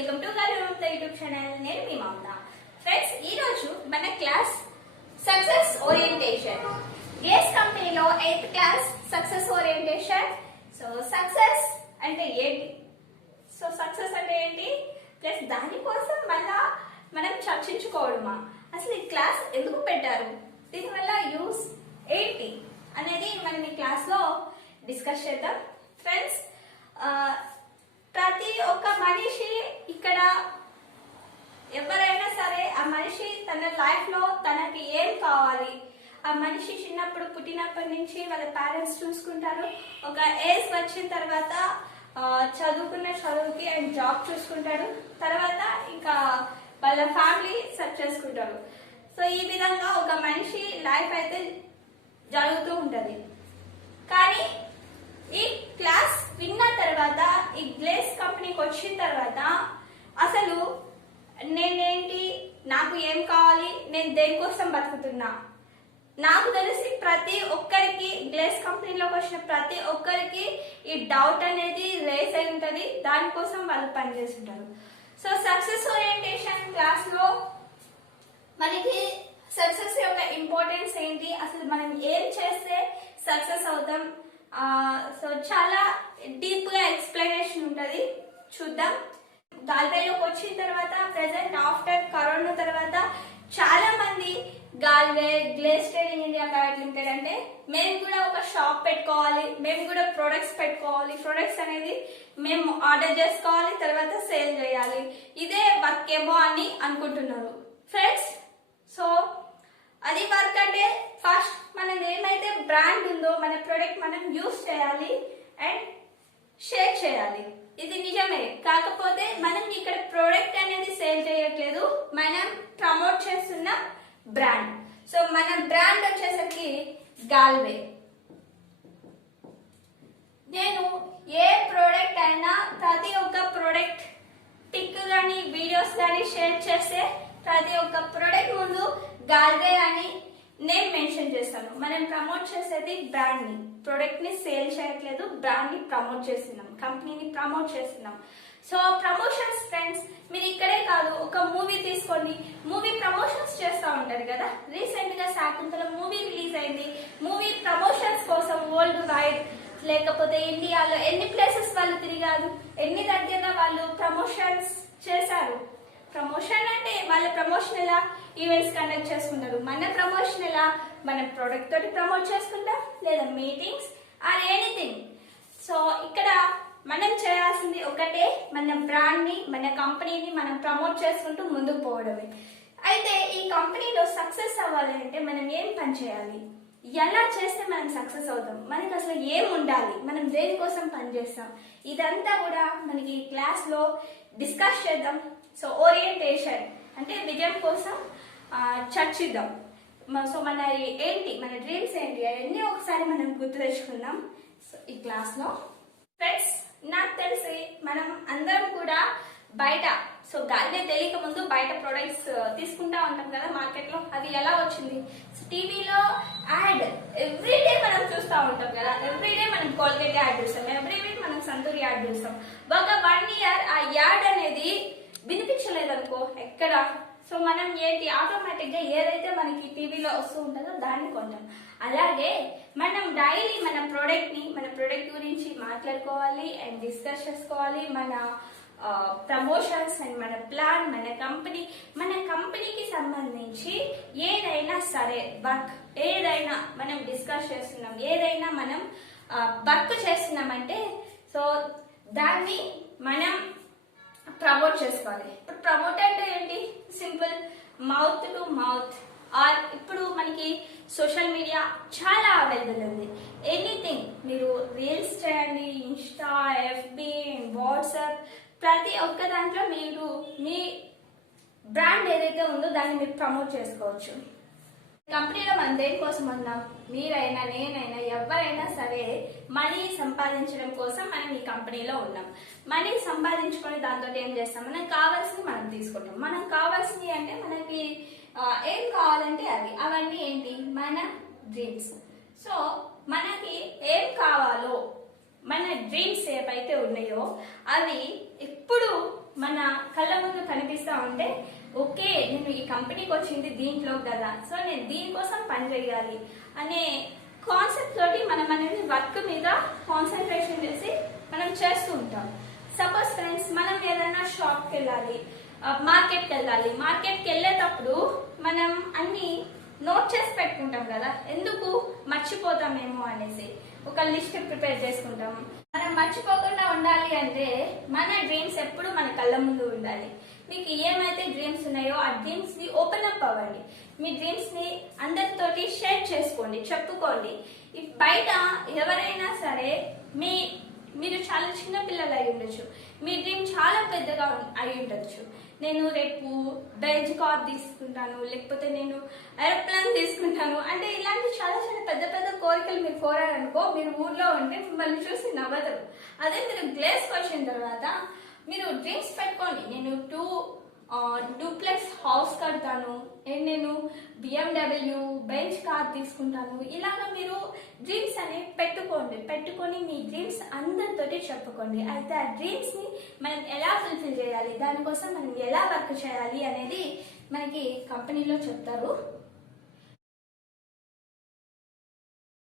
Welcome to గాలిమమత YouTube channel. నేను మీ మమత. ఫ్రెండ్స్, ఈ రోజు మన క్లాస్ సక్సెస్ ఓరియంటేషన్. గేస్ కంపెనీలో 8th class success orientation. So success అంటే ఏంటి, ప్లస్ దానికోసం మళ్ళా మనం చర్చించుకోవడమా, అసలు ఈ క్లాస్ ఎందుకు పెట్టారు, దీనివల్ల యూస్ ఏంటి అనేది మనం ఈ క్లాస్ లో డిస్కస్ చేద్దాం. ఫ్రెండ్స్, ప్రతి ఒక్క మనిషి ఇక్కడ ఎవరైనా సరే ఆ మనిషి తన లైఫ్ లో తనకి ఏం కావాలి, ఆ మనిషి చిన్నప్పుడు పుట్టినప్పటి నుంచి వాళ్ళ పేరెంట్స్ చూసుకుంటారు. ఒక ఏజ్ వచ్చిన తర్వాత చదువుకున్న చదువుకి అండ్ జాబ్ చూసుకుంటాడు. తర్వాత ఇంకా వాళ్ళ ఫ్యామిలీ సెట్ చేసుకుంటారు. సో ఈ విధంగా ఒక మనిషి లైఫ్ అయితే జరుగుతూ ఉంటది. కానీ ఈ క్లాస్ విన్న తర్వాత, ఈ గ్లేస్ కంపెనీకి వచ్చిన తర్వాత అసలు నేనేంటి, నాకు ఏం కావాలి, నేను దేనికోసం బతుకుతున్నా, నాకు తెలిసి ప్రతి ఒక్కరికి గ్లేస్ కంపెనీలోకి వచ్చిన ప్రతి ఒక్కరికి ఈ డౌట్ అనేది రేస్ అయి ఉంటది. దానికోసం వాళ్ళు పనిచేస్తుంటారు. సో సక్సెస్ ఓరియంటేషన్ క్లాస్ లో మనకి సక్సెస్ యొక్క ఇంపార్టెన్స్ ఏంటి, అసలు మనం ఏం చేస్తే సక్సెస్ అవుతాం, సో చాలా డీప్ గా ఎక్స్ప్లెనేషన్ ఉంటది. చూద్దాం. గాల్వేలోకి వచ్చిన తర్వాత ప్రెసెంట్ ఆఫ్టర్ కరోనా తర్వాత చాలా మంది గాల్వే గ్లేస్ ట్రేడింగ్ ఇండియా ప్రైవేట్ లిమిటెడ్ అంటే మేము కూడా ఒక షాప్ పెట్టుకోవాలి, మేము కూడా ప్రొడక్ట్స్ పెట్టుకోవాలి, ప్రొడక్ట్స్ అనేది మేము ఆర్డర్ చేసుకోవాలి, తర్వాత సేల్ చేయాలి, ఇదే వర్క్ ఏమో అని అనుకుంటున్నారు ఫ్రెండ్స్. సో అది వర్క్ అంటే ఫస్ట్ మనది ఏమైతే బ్రాండ్ ఉందో మన ప్రొడక్ట్ మనం యూస్ చేయాలి అండ్ షేర్ చేయాలి. ఇది నిజమే. కాకపోతే మనం ఇక్కడ ప్రొడక్ట్ అనేది సేల్ చేయట్లేదు, మనం ప్రమోట్ చేస్తున్న బ్రాండ్. సో మన బ్రాండ్ వచ్చేసరికి గాల్వే. నేను ఏ ప్రోడక్ట్ అయినా ప్రతి ఒక్క ప్రోడక్ట్ పిక్ కానీ వీడియోస్ కానీ షేర్ చేస్తే ప్రతి ఒక్క ప్రోడక్ట్ ముందు గాల్వే అని నేమ్ మెన్షన్ చేస్తాను. మనం ప్రమోట్ చేసేది బ్రాండ్ ని, ప్రొడక్ట్ ని సేల్ చేయట్లేదు, బ్రాండ్ ని ప్రమోట్ చేస్తున్నాం, కంపెనీని ప్రమోట్ చేస్తున్నాం. సో ప్రమోషన్స్ ఫ్రెండ్స్, మీరు ఇక్కడే కాదు, ఒక మూవీ తీసుకోండి, మూవీ ప్రమోషన్స్ చేస్తూ ఉంటారు కదా. రీసెంట్ గా శాకుంతల మూవీ రిలీజ్ అయింది. మూవీ ప్రమోషన్స్ కోసం వరల్డ్ వైడ్ లేకపోతే ఇండియాలో ఎన్ని ప్లేసెస్ వాళ్ళు తిరిగారు, ఎన్ని దగ్గర వాళ్ళు ప్రమోషన్స్ చేశారు. ప్రమోషన్ అంటే వాళ్ళ ప్రమోషన్ ఎలా ఈవెంట్స్ కండక్ట్ చేసుకుంటారు, మన ప్రమోషన్ ఎలా మన ప్రొడక్ట్ తోటి ప్రమోట్ చేసుకుంటాం, లేదా మీటింగ్స్ ఆర్ ఎనీథింగ్. సో ఇక్కడ మనం చేయాల్సింది ఒకటే, మన బ్రాండ్ ని మన కంపెనీని మనం ప్రమోట్ చేసుకుంటూ ముందుకు పోవడమే. అయితే ఈ కంపెనీలో సక్సెస్ అవ్వాలి అంటే మనం ఏం పని చేయాలి, ఎలా చేస్తే మనం సక్సెస్ అవుతాం, మనకి అసలు ఏం ఉండాలి, మనం దేనికోసం పని చేస్తాం, ఇదంతా కూడా మనకి ఈ క్లాస్ లో డిస్కస్ చేద్దాం. సో ఓరియంటేషన్ అంటే విజయం కోసం చర్చిద్దాం. సో మన ఏంటి, మన డ్రీమ్స్ ఏంటి, అవన్నీ ఒకసారి మనం గుర్తు తెచ్చుకుందాం సో ఈ క్లాస్ లో. ఫ్రెండ్స్, నాకు తెలిసి మనం అందరం కూడా బయట, సో గాల్వే తెలియక ముందు బయట ప్రొడక్ట్స్ తీసుకుంటా ఉంటాం కదా మార్కెట్ లో. అది ఎలా వచ్చింది, టీవీలో యాడ్ ఎవ్రీడే మనం చూస్తూ ఉంటాం కదా. ఎవ్రీడే మనం కోల్గేట్ యాడ్ చూస్తాం, ఎవ్రీడే మనం సంతూర్ యాడ్ చూస్తాం. ఒక 1 year ఆ యాడ్ అనేది వినిపించలేదనుకో ఎక్కడ, సో మనం ఏంటి ఆటోమేటిక్ గా ఏదైతే మనకి టీవీలో వస్తూ ఉంటుందో దాన్ని కొంటాం. అలాగే మనం డైలీ మన ప్రొడక్ట్ గురించి మాట్లాడుకోవాలి అండ్ డిస్కస్ చేసుకోవాలి. మన ప్రమోషన్స్ అండ్ మన ప్లాన్, మన కంపెనీకి సంబంధించి ఏదైనా సరే వర్క్, ఏదైనా మనం డిస్కస్ చేస్తున్నాం, ఏదైనా మనం వర్క్ చేస్తున్నామంటే సో దాన్ని మనం ప్రమోట్ చేసుకోవాలి. ఇప్పుడు ప్రమోట్ అంటే ఏంటి, simple mouth to mouth are ఇప్పుడు మనకి సోషల్ మీడియా చాలా అవైలబుల్ ఉంది. ఎనీథింగ్ మీరు రీల్స్ చేయండి, ఇన్స్టా, ఎఫ్బి, వాట్సాప్, ప్రతి ఒక్క దాంట్లో మీరు మీ బ్రాండ్ ఏదైతే ఉందో దాన్ని మీరు ప్రమోట్ చేసుకోవచ్చు. కంపెనీలో మనం దేనికోసం ఉన్నాం, మీరైనా నేనైనా ఎవరైనా సరే మనీ సంపాదించడం కోసం మనం ఈ కంపెనీలో ఉన్నాం. మనీ సంపాదించుకొని దాంతో ఏం చేస్తాం, మనకు కావాల్సింది మనం తీసుకుంటాం. మనం కావాల్సింది అంటే మనకి ఏం కావాలంటే అవన్నీ ఏంటి, మన డ్రీమ్స్. సో మనకి ఏం కావాలో, మన డ్రీమ్స్ ఏవైతే ఉన్నాయో అవి ఇప్పుడు మన ఉంటే ఓకే నేను ఈ కంపెనీకి వచ్చింది దీంట్లో కదా, సో నేను దీనికోసం పని చేయాలి అనే కాన్సెప్ట్ తోటి మనం అనేది వర్క్ మీద కాన్సన్ట్రేషన్ చేసి మనం చేస్తూ ఉంటాం. సపోజ్ ఫ్రెండ్స్ మనం ఏదైనా షాప్కి వెళ్ళాలి, మార్కెట్కి వెళ్ళాలి, మార్కెట్కి వెళ్ళేటప్పుడు మనం అన్ని నోట్ చేసి పెట్టుకుంటాం కదా, ఎందుకు మర్చిపోతామేమో అనేసి ఒక లిస్ట్ ప్రిపేర్ చేసుకుంటాం. మనం మర్చిపోకుండా ఉండాలి అంటే మన డ్రీమ్స్ ఎప్పుడు మన కళ్ళ ముందు ఉండాలి. మీకు ఏమైతే డ్రీమ్స్ ఉన్నాయో ఆ డ్రీమ్స్ ని ఓపెన్ అప్ అవ్వండి, మీ డ్రీమ్స్ ని అందరితోటి షేర్ చేసుకోండి, చెప్పుకోండి. బయట ఎవరైనా సరే మీరు చాలా చిన్న పిల్లలు అయి ఉండొచ్చు, మీ డ్రీమ్ చాలా పెద్దగా అయి ఉండొచ్చు. నేను రేపు బెంజ్ కార్ తీసుకుంటాను, లేకపోతే నేను ఏరోప్లేన్ తీసుకుంటాను అంటే ఇలాంటి చాలా చాలా పెద్ద పెద్ద కోరికలు మీరు కోరారనుకో, మీరు ఊర్లో ఉంటే మిమ్మల్ని చూసి నవ్వతారు. అదే మీరు గ్లేస్కి వచ్చిన తర్వాత మీరు డ్రీమ్స్ పెట్టుకోండి, నేను డూప్లెక్స్ హౌస్ కడతాను, నేను BMW బెంచ్ కార్ తీసుకుంటాను. ఇలాగా మీరు డ్రీమ్స్ అనేవి పెట్టుకొని మీ డ్రీమ్స్ అందరితోటి చెప్పుకోండి. అయితే ఆ డ్రీమ్స్ ని మనం ఎలా ఫుల్ఫిల్ చేయాలి, దానికోసం మనం ఎలా వర్క్ చేయాలి అనేది మనకి కంపెనీలో చెప్తారు.